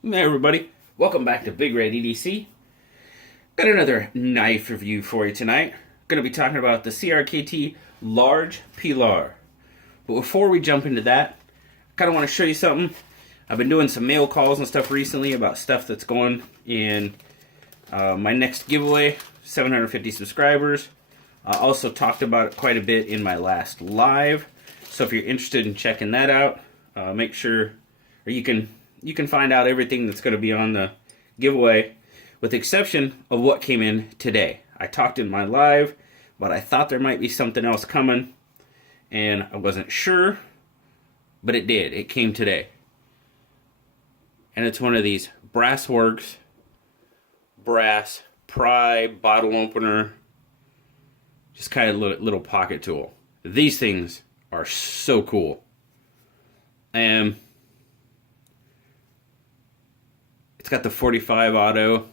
Hey everybody, welcome back to Big Red EDC. Got another knife review for you tonight. Going to be talking about the CRKT Large Pilar. But before we jump into that, I kind of want to show you something. I've been doing some mail calls and stuff recently about stuff that's going in my next giveaway, 750 subscribers. I also talked about it quite a bit in my last live. So if you're interested in checking that out, make sure, or you can find out everything that's going to be on the giveaway, with the exception of what came in today. I talked in my live, but I thought there might be something else coming, and I wasn't sure, but it did. It came today. And it's one of these Brassworks brass pry bottle opener, just kind of little pocket tool. These things are so cool. And it's got the 45 auto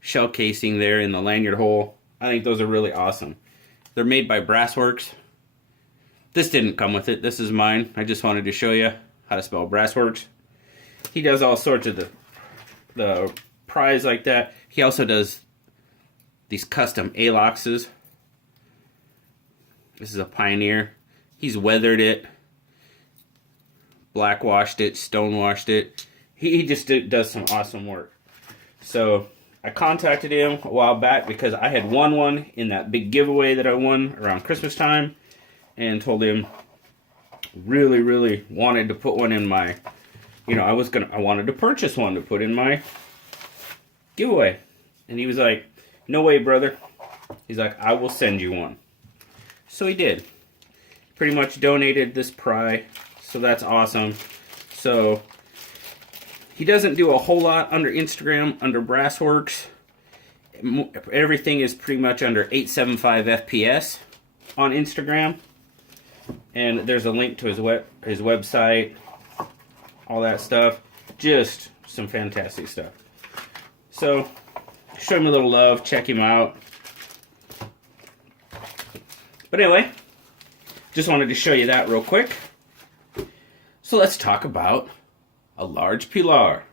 shell casing there in the lanyard hole. I think those are really awesome. They're made by Brassworks. This didn't come with it. This is mine. I just wanted to show you how to spell Brassworks. He does all sorts of the pries like that. He also does these custom A-loxes. This is a Pioneer. He's weathered it, black washed it, stone washed it. He just does some awesome work. So I contacted him a while back because I had won one in that big giveaway that I won around Christmas time, and told him really wanted to put one in my, I wanted to purchase one to put in my giveaway. And he was like, "No way, brother." He's like, "I will send you one." So he did. Pretty much donated this pry, so that's awesome. So he doesn't do a whole lot under Instagram, under Brassworks. Everything is pretty much under 875 FPS on Instagram. And there's a link to his website, all that stuff. Just some fantastic stuff. So, show him a little love, check him out. But anyway, just wanted to show you that real quick. So let's talk about a large Pilar.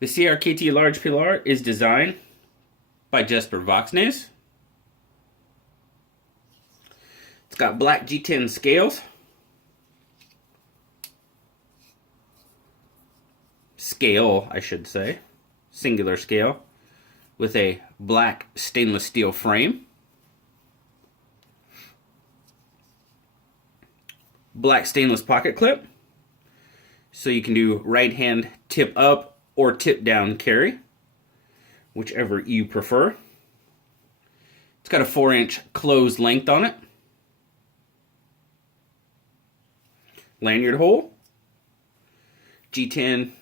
The CRKT Large Pilar is designed by Jesper Voxnes. It's got black G10 scales. Scale, I should say. Singular scale. With a black stainless steel frame. Black stainless pocket clip, so you can do right hand tip up or tip down carry, whichever you prefer. It's got a 4-inch closed length on it. Lanyard hole. G10,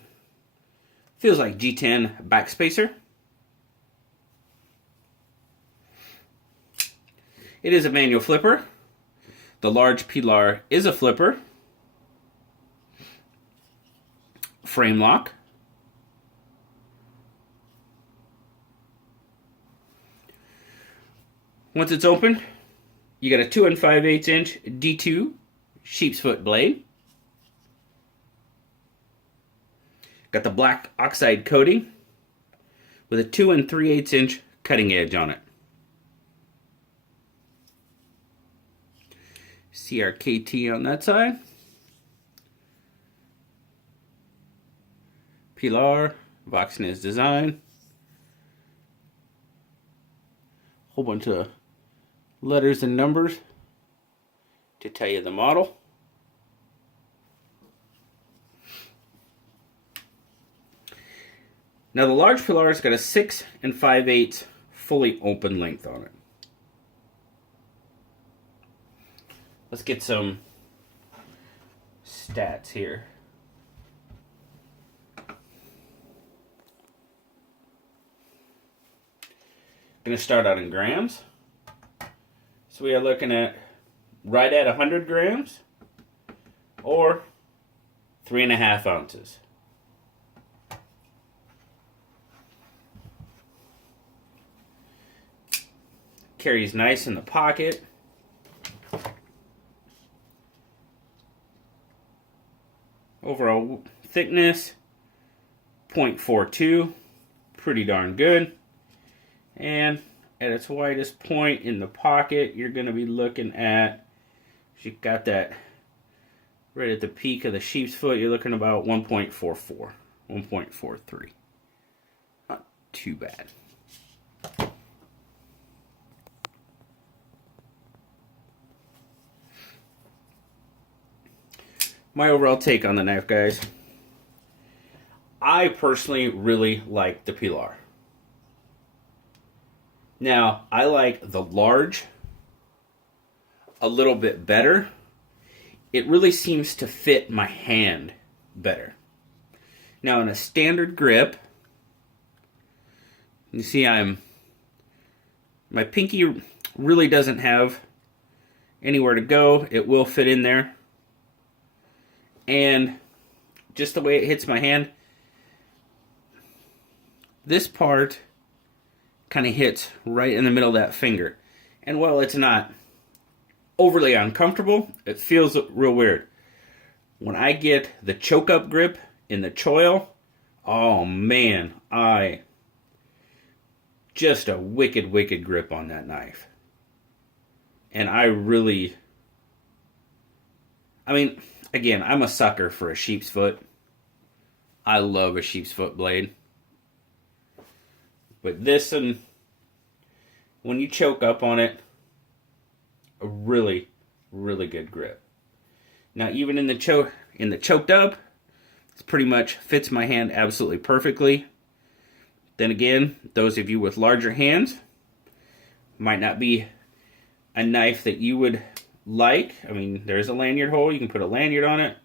feels like G10 backspacer. It is a manual flipper. The large Pilar is a flipper. Frame lock. Once it's open, you got a 2 5/8 inch D2 sheepsfoot blade. Got the black oxide coating with a 2 3/8 inch cutting edge on it. CRKT on that side. Pilar, Voxnes design. Whole bunch of letters and numbers to tell you the model. Now the large Pilar's got a 6 5/8 fully open length on it. Let's get some stats here. Going to start out in grams. So we are looking at right at 100 grams or 3.5 ounces. Carries nice in the pocket. Overall thickness, 0.42. Pretty darn good. And at its widest point in the pocket, you're going to be looking at, if you've got that right at the peak of the sheep's foot, you're looking about 1.44, 1.43. Not too bad. My overall take on the knife, guys. I personally really like the Pilar. Now, I like the large a little bit better. It really seems to fit my hand better. Now, in a standard grip, you see my pinky really doesn't have anywhere to go. It will fit in there. And just the way it hits my hand, this part kind of hits right in the middle of that finger. And while it's not overly uncomfortable, it feels real weird. When I get the choke up grip in the choil, oh man, just a wicked, wicked grip on that knife. And again, I'm a sucker for a sheep's foot. I love a sheep's foot blade. But this, and when you choke up on it, a really, really good grip. Now, even in the choked up, it pretty much fits my hand absolutely perfectly. Then again, those of you with larger hands, might not be a knife that you would like. I mean, there's a lanyard hole. You can put a lanyard on it.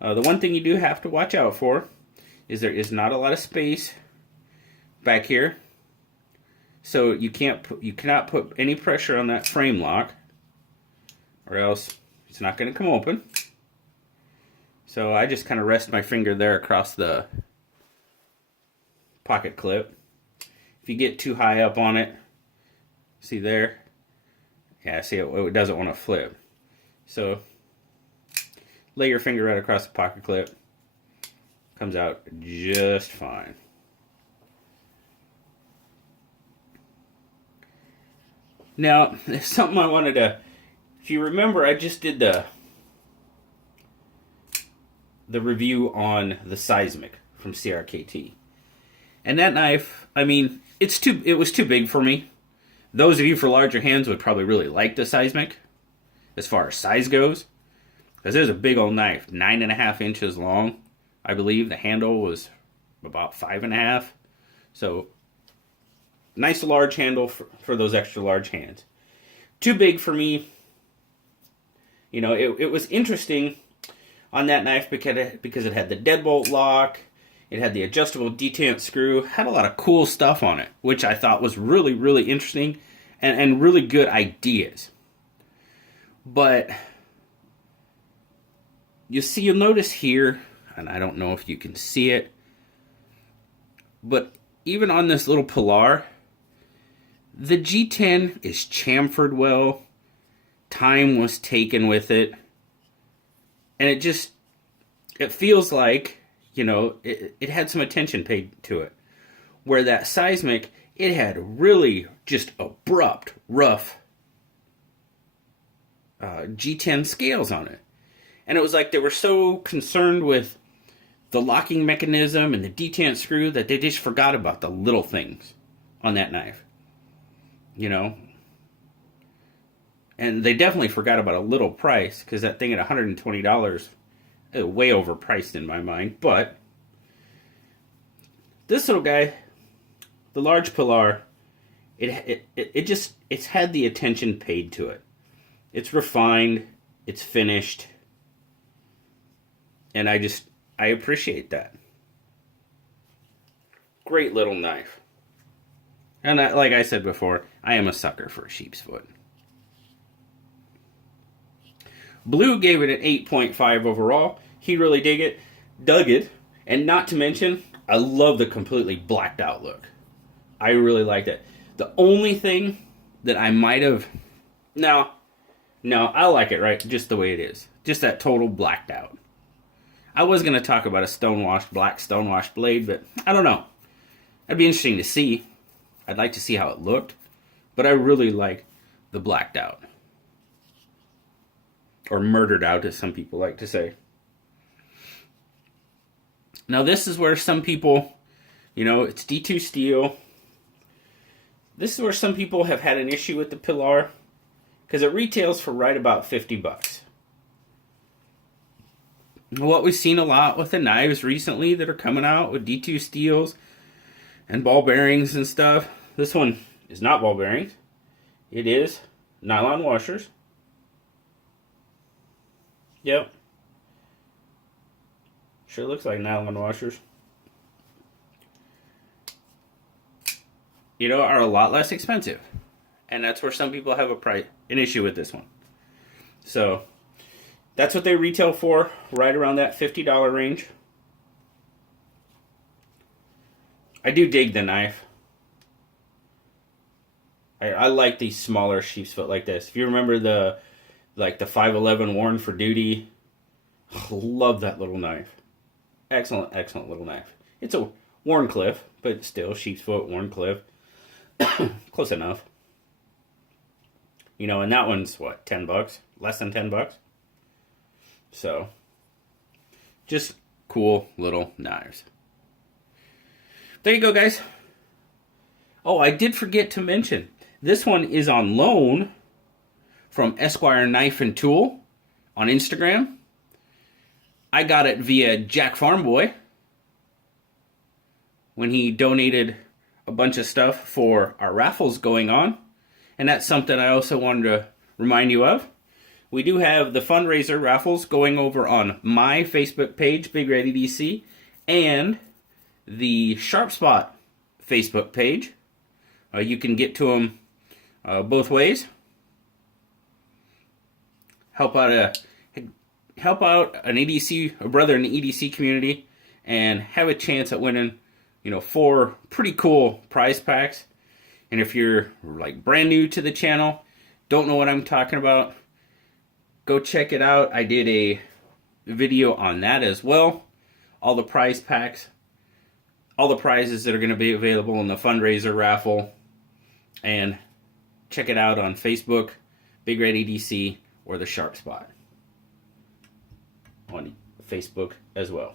The one thing you do have to watch out for is there is not a lot of space back here. So you cannot put any pressure on that frame lock, or else it's not going to come open. So I just kind of rest my finger there across the pocket clip. If you get too high up on it, see there? Yeah, see it doesn't want to flip. So lay your finger right across the pocket clip. Comes out just fine. Now, there's something I wanted to, if you remember, I just did the review on the Seismic from CRKT. And that knife, I mean, it was too big for me. Those of you for larger hands would probably really like the Seismic, as far as size goes. Because there's a big old knife, 9.5 inches long. I believe the handle was about 5.5. So, nice large handle for those extra large hands. Too big for me. You know, it was interesting on that knife because it had the deadbolt lock. It had the adjustable detent screw. Had a lot of cool stuff on it, which I thought was really, really interesting and really good ideas. But you'll notice here, and I don't know if you can see it, but even on this little Pilar, the G10 is chamfered well. Time was taken with it. And it feels like, you know, it had some attention paid to it. Where that Seismic, it had really just abrupt, rough G10 scales on it. And it was like they were so concerned with the locking mechanism and the detent screw that they just forgot about the little things on that knife. You know? And they definitely forgot about a little price, because that thing at $120 is way overpriced in my mind. But this little guy, the large Pilar, it's had the attention paid to it. It's refined, it's finished, and I appreciate that. Great little knife. And like I said before, I am a sucker for a sheep's foot. Blue gave it an 8.5 overall. He really dug it. And not to mention, I love the completely blacked out look. I really liked it. The only thing that I might have... No, I like it, right? Just the way it is. Just that total blacked out. I was going to talk about a stonewashed, black stonewashed blade, but I don't know. That'd be interesting to see. I'd like to see how it looked, but I really like the blacked out. Or murdered out, as some people like to say. Now this is where some people, it's D2 steel. This is where some people have had an issue with the Pilar, because it retails for right about $50. What we've seen a lot with the knives recently that are coming out with D2 steels and ball bearings and stuff. This one is not ball bearings. It is nylon washers. Yep. Sure looks like nylon washers. Are a lot less expensive. And that's where some people have an issue with this one. So, that's what they retail for, right around that $50 range. I do dig the knife. I like these smaller sheep's foot like this. If you remember the 511 Worn for Duty, love that little knife. Excellent, excellent little knife. It's a Wharncliffe, but still sheep's foot, Wharncliffe. Close enough. And that one's what, $10? Less than $10? So, just cool little knives. There you go, guys. Oh, I did forget to mention, this one is on loan from Esquire Knife and Tool on Instagram. I got it via Jack Farmboy when he donated a bunch of stuff for our raffles going on. And that's something I also wanted to remind you of. We do have the fundraiser raffles going over on my Facebook page, Big Red EDC, and the Sharp Spot Facebook page. You can get to them both ways. Help out an EDC, a brother in the EDC community, and have a chance at winning, 4 pretty cool prize packs. And if you're brand new to the channel, don't know what I'm talking about, go check it out. I did a video on that as well. All the prize packs, all the prizes that are going to be available in the fundraiser raffle. And check it out on Facebook, Big Red EDC, or the Sharp Spot on Facebook as well.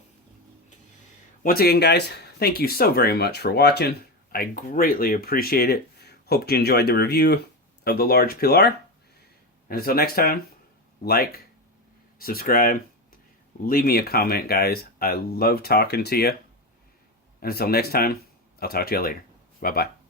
Once again, guys, thank you so very much for watching. I greatly appreciate it. Hope you enjoyed the review of the large Pilar. And until next time, like, subscribe, leave me a comment, guys. I love talking to you. And until next time, I'll talk to you later. Bye-bye.